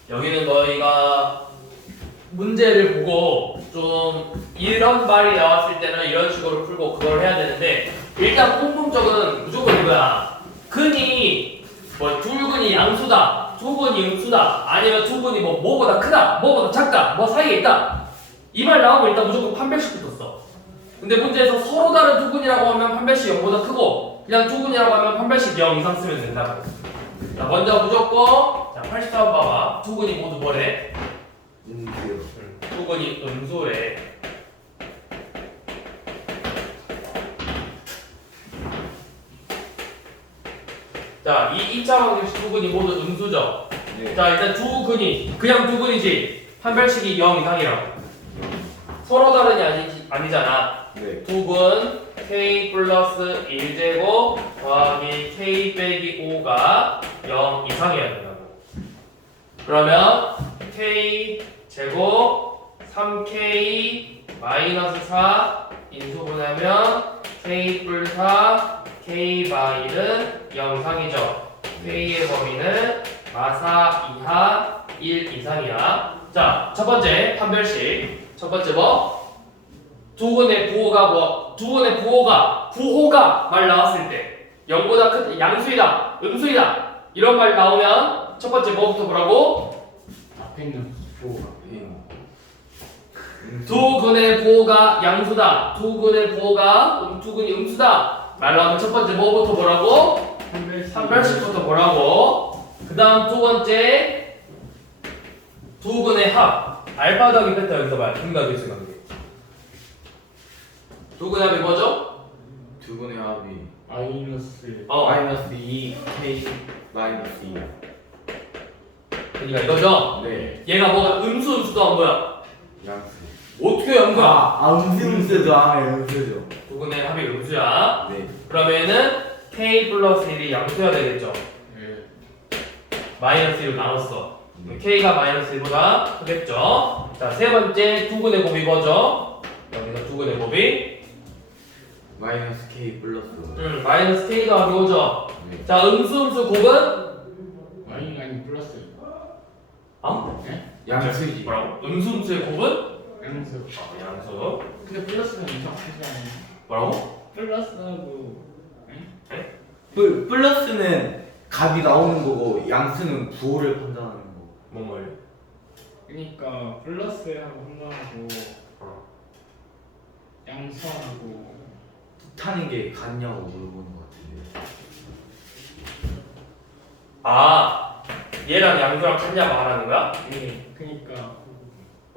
여기는 너희가 문제를 보고 좀 이런 말이 나왔을 때는 이런 식으로 풀고 그걸 해야 되는데 일단 공통적은 무조건 이거야. 근이 뭐 둘근이 양수다, 두근이 음수다, 아니면 두근이 뭐보다 크다, 뭐보다 작다, 뭐 사이에 있다. 이 말 나오면 일단 무조건 판별식부터 써. 근데 문제에서 서로 다른 두근이라고 하면 판별식 0보다 크고 그냥 두근이라고 하면 판별식 0 이상 쓰면 된다고. 자, 먼저 무조건 자 84번 봐봐. 두근이 모두 뭐래? 음수요. 두근이 음수래. 자, 이 2차 방정식 두근이 모두 음수죠. 네. 자, 일단 두근이 그냥 두근이지 판별식이 0 이상이라고. 서로 다른이 아니잖아. 네. 두근 k 플러스 1제곱 더하기 k 빼기 5가 0 이상이어야 된다고. 그러면 k 제곱 3k 마이너스 4 인수분하면 k 뿔 4 k 마이는 0 이상이죠. k의 범위는 마사 이하 1 이상이야. 자, 첫 번째 판별식. 첫 번째 뭐? 두근의 부호가 말 나왔을 때 0보다 큰 양수이다, 음수이다 이런 말 나오면 첫 번째 뭐부터 보라고? 앞에 있는 부호가 두근의 부호가 양수다, 두근의 부호가 두근이 음수다 말 나오면 첫 번째 뭐부터 보라고? 판별식부터 보라고. 그 다음 두 번째 두근의 합 알파 더하기 베타 여기서 말 근각이 있을 관계. 두근의 합이 뭐죠? 두분의 합이 마이너스 마이너스 2k 마이너스 2. 그러니까 이거죠? 네. 얘가 뭐가 음수도 안 뭐야? 양수. 어떻게 양수야? 음수도 안에 음수죠. 두근의 합이 음수야. 네. 그러면은 k 플러스 1이 양수여야 되겠죠? 마이너스 1로 나눴어. 그럼 k가 마이너스 1보다 크겠죠? 자, 세 번째 두근의 곱이 뭐죠? 여기서 두근의 곱이 마이너스 k 플러스 5. 마이너스 k 더하기 5죠? 네. 자, 음수 곱은? 마이너스 플러스 어? 양수지. 뭐라고? 음수의 곱은? 양수. 양수. 근데 플러스는 이상하지 않아요? 뭐라고? 플러스하고 플러스는 값이 나오는 거고 양수는 부호를 판단하는 거. 뭔 말이야? 그러니까 플러스하고 한다고 양수하고 뜻하는 게 같냐고 물어보는 것 같은데. 아, 얘랑 양수랑 같냐 말하는 거야? 그러니까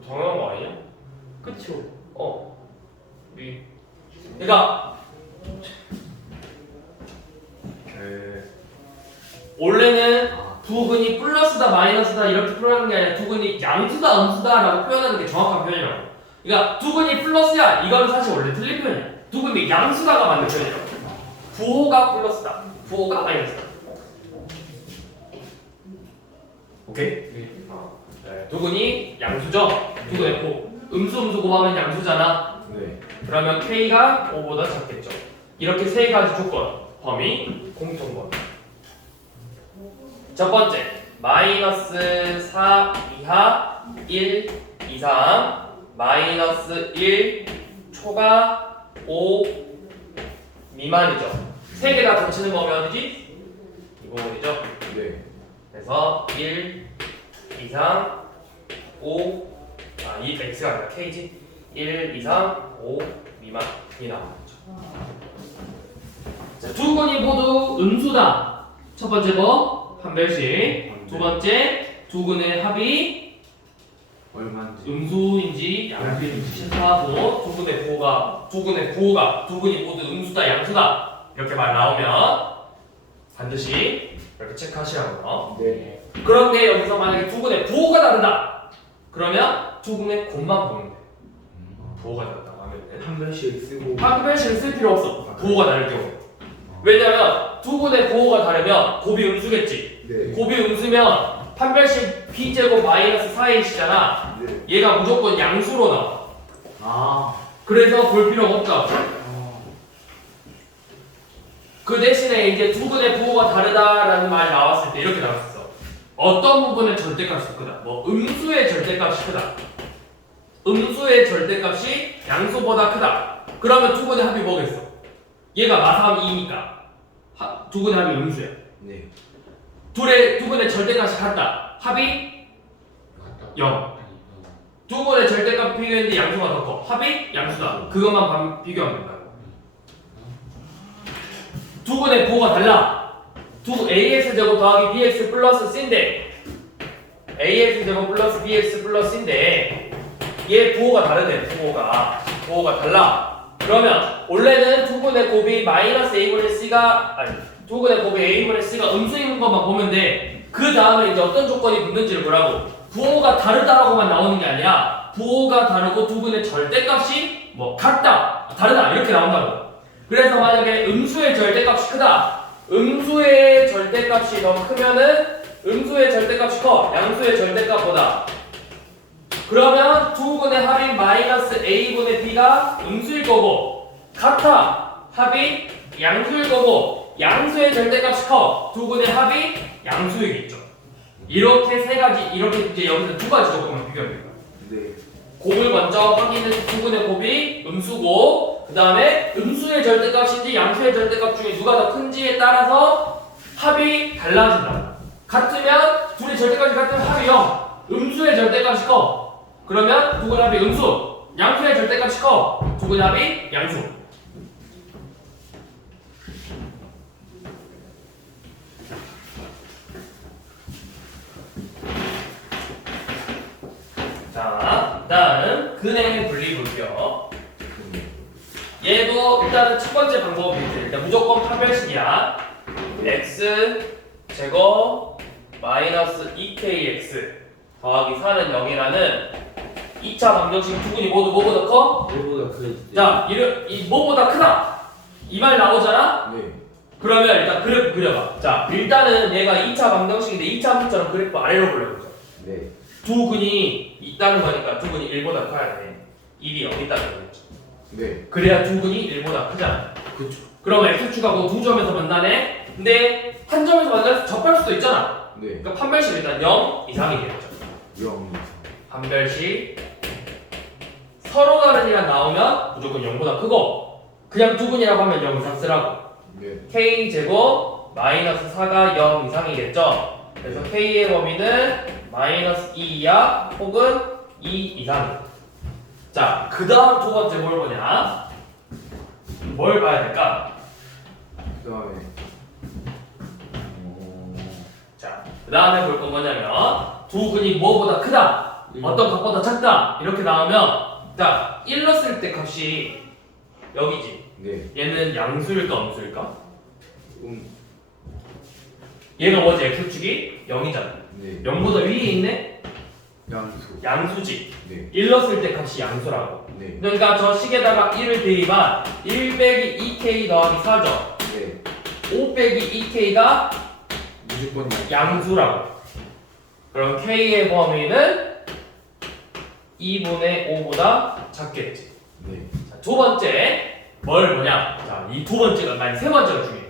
당연한 거 아니냐? 그쵸. 그러니까 원래는 두근이 플러스다 마이너스다 이렇게 표현하는 게 아니라 두근이 양수다 음수다라고 표현하는 게 정확한 표현이라고. 그러니까 두근이 플러스야 이거는 사실 원래 틀린 표현이야. 두근이 양수다가 맞는 표현이라고. 부호가 플러스다, 부호가 마이너스다. 오케이? 네. 두근이 양수죠. 두근의 부호. 음수 곱하면 양수잖아. 네. 그러면 k가 5보다 작겠죠. 이렇게 세 가지 조건, 범위, 공통범위. 첫 번째, 마이너스 4 이하 1 이상 마이너스 1 초과 5 미만이죠. 세 개 다 덧치는 범위 어디지? 이 부분이죠. 네. 그래서 1 이상 5 이 x가 아니라 k지. 1 이상 5 미만이 나오죠. 자, 두 건이 모두 음수다. 첫 번째 뭐? 판별식. 두 번째, 두 근의 합이 얼마인지. 음수인지 양수인지 체크하고 두 근의 부호가 두 근이 모두 음수다 양수다 이렇게 말 나오면 반드시 이렇게 체크하시라고요. 네. 그런데 여기서 만약에 두 근의 부호가 다르다. 그러면 두 근의 곱만 보면 돼. 부호가 다르다고 하면은 판별식 쓰고 판별식을 쓸 필요 없어. 부호가 다를 경우. 왜냐면 두 근의 부호가 다르면 곱이 음수겠지. 네. 곱이 음수면 판별식 b제곱 마이너스 4ac잖아. 네. 얘가 무조건 양수로 나와. 아. 그래서 볼 필요가 없다. 그 대신에 이제 두 분의 부호가 다르다라는 말이 나왔을 때 이렇게 나왔었어. 어떤 부분의 절대값이 크다. 뭐 음수의 절대값이 크다. 음수의 절대값이 양수보다 크다. 그러면 두 분의 합이 뭐겠어? 얘가 마사함 2니까 두 분의 합이 음수야. 네. 두 분의 절대값이 같다. 합이 0. 두 분의 절대값 비교했는데 양수가 더 커. 합이 양수다. 그것만 비교하면 된다고. 두 분의 부호가 달라. ax 제곱 더하기 bx 플러스 c인데 ax 제곱 플러스 bx 플러스 c인데 얘 부호가 다르대. 부호가 달라. 그러면 원래는 두 분의 곱이 마이너스 a분의 c가 아니 두 분의 곱이 a분의 c가 음수인 것만 보면 돼. 그 다음에 이제 어떤 조건이 붙는지를 보라고. 부호가 다르다라고만 나오는 게 아니라 부호가 다르고 두 분의 절대값이 뭐 같다, 다르다 이렇게 나온다고. 그래서 만약에 음수의 절대값이 크다. 음수의 절대값이 더 크면은 음수의 절대값이 커. 양수의 절대값보다. 그러면 두 분의 합인 마이너스 a분의 b가 음수일 거고 같아. 합이 양수일 거고 양수의 절대값이 커. 두 분의 합이 양수이겠죠. 이렇게 세 가지, 이렇게 이제 여기서 두 가지 조건을 비교하는 거야. 네. 곱을 먼저 확인해서 두 분의 곱이 음수고 그 다음에 음수의 절대값인지 양수의 절대값 중에 누가 더 큰지에 따라서 합이 달라진다. 같으면 둘이 절대값이 같으면 합이 0. 음수의 절대값이 커. 그러면 두 분의 합이 음수. 양수의 절대값이 커. 두 분의 합이 양수. 자, 다음 근의 분리 볼게요. 얘도 일단은 첫 번째 방법이 일단 무조건 판별식이야. x 제곱 마이너스 2kx 더하기 4는 0이라는 2차 방정식 두 분이 모두 뭐보다 커? 얘보다 크지. 자, 이 뭐보다 크다. 이 말 나오잖아? 네. 그러면 일단 그래프 그려봐. 자, 일단은 얘가 2차 방정식인데 2차 문자럼 그래프 아래로 그려보자. 네. 두 근이 있다는 거니까 두 근이 1보다 커야 돼. 1이 0 있다는 거겠지. 네. 그래야 두 근이 1보다 크잖아. 그쵸. 그럼 x축하고 두 점에서 만나네? 근데 한 점에서 만나서 접할 수도 있잖아. 네. 그러니까 판별식 일단 0 이상이겠죠. 0. 판별식 서로 다른이란 나오면 무조건 0보다 크고 그냥 두 근이라고 하면 0 이상 쓰라고. 네. k제곱 마이너스 4가 0 이상이겠죠. 그래서 k의 범위는 마이너스 2 이하 혹은 2 이상. 자, 그 다음 두 번째 뭘 보냐? 뭘 봐야 될까? 그 다음에. 자, 그 다음에 볼 건 뭐냐면 두 근이 뭐보다 크다, 어떤 값보다 작다 이렇게 나오면 자, 1 넣었을 때 값이 여기지. 네. 얘는 양수일까 음수일까? 얘가 뭐지? x축이 0이잖아. 네. 0보다 위에 있네? 양수. 양수지. 네. 1 넣었을 때 값이 양수라고. 네. 그러니까 저 식에다가 1을 대입한 1 빼기 2k 더하기 4죠. 네. 5 빼기 2k가 무조건 양수라고. 그럼 k의 범위는 2분의 5보다 작겠지. 네. 자, 두 번째 뭘 보냐? 자, 이 두 번째가 아니 세 번째가 중요해.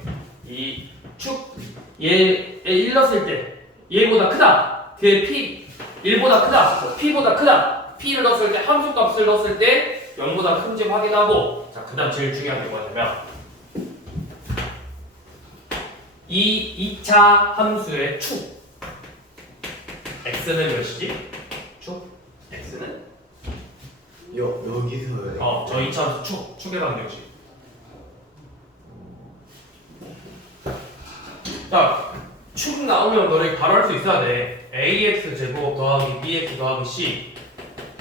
이 축 얘 1 넣었을 때 얘보다 크다. 뒤에 p 1보다 크다. p보다 크다. p를 넣었을 때 함수값을 넣었을 때 0보다 큰지 확인하고 자, 그다음 제일 중요한 게 뭐냐면 이 2차 함수의 축 x는 몇이지? 축 x는 여기서요. 저 2차 함수 축의 방정식. 자, 축 나오면 너네 바로 할 수 있어야 돼. ax 제곱 더하기 bx 더하기 c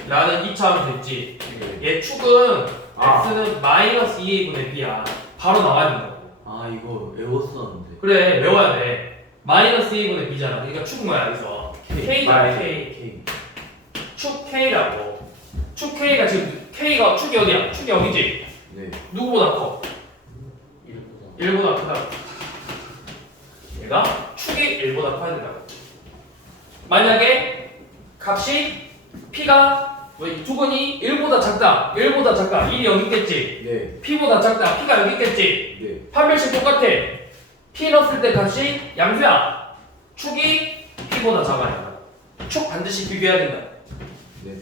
라는 2차 함수 있지. 얘 축은 x는 마이너스 2a분의 b야. 바로 나와야 된다고. 아 이거 외웠었는데. 그래, 외워야 돼. 마이너스 2분의 b잖아. 그러니까 축 뭐야, 여기서? k다, k. K. 축 k라고. 축 k가 지금, k가 축이 어디야? 축이 여기지? 네. 누구보다 커? 1보다 크다. 1보다 우리가 축이 1보다 커야 된다고. 만약에 값이 P가 두근이 1보다 작다, 1보다 작다, 1이 여기 있겠지. 네. P보다 작다, P가 여기 있겠지. 네. 판별식 똑같아. P 넣었을 때 값이 양수야. 축이 P보다 작아야 축 반드시 비교해야 된다. 네.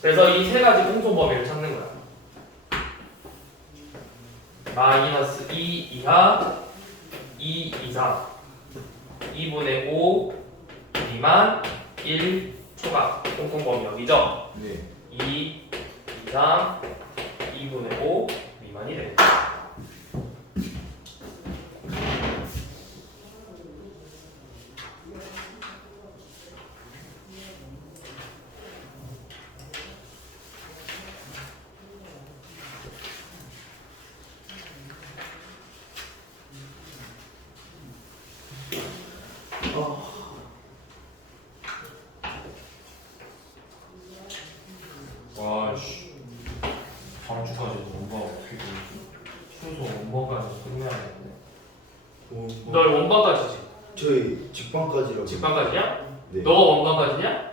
그래서 이 세 가지 공통 범위를 찾는 거야. 마이너스 2 이하, 2 이상, 2분의 5 미만, 1 초과 공통 범위 여기죠. 네. 2 이상, 2분의 5 미만이 되겠다. 와씨 다음 주까지 원방 어떻게 되지? 순서 원방까지 끝내야겠네. 너 원방까지지? 저희 직방까지라고. 직방까지냐? 네. 너가 원방까지냐?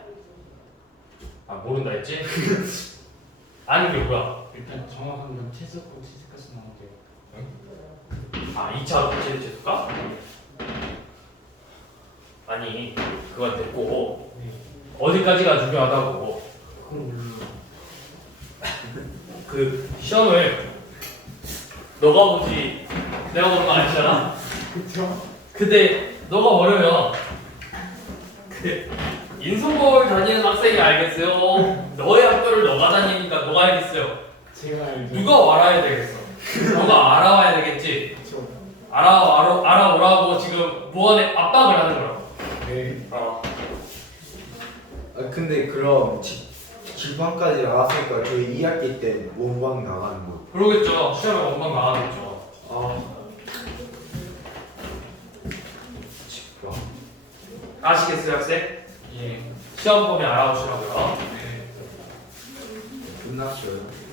아 모른다 했지? 아는 게 뭐야? 일단 정확한 건 채석고 채석까지 나오대요. 아 2차 도체를 채울까? 아니 그건 됐고 어디까지가 중요하다고. 그건 몰라. 그 시험을 너가 보지 내가 보는 거 아니잖아. 그쵸? 근데 너가 모르면 그 인성고를 다니는 학생이 알겠어요. 너의 학교를 너가 다니니까 너가 알겠어요. 제가 알죠. 누가 알아야 되겠어? 너가 알아와야 되겠지. 그쵸? 알아오라고 지금 무언의 압박을 하는 거라고. 네. 아 근데 그럼 직방까지 나왔으니까 저희 2학기 때 원방 나가는 거. 그러겠죠. 시험에 원방 나가겠죠. 직방. 아시겠어요, 학생? 예. 시험 보면 알아오시라고요. 네. 끝났어요.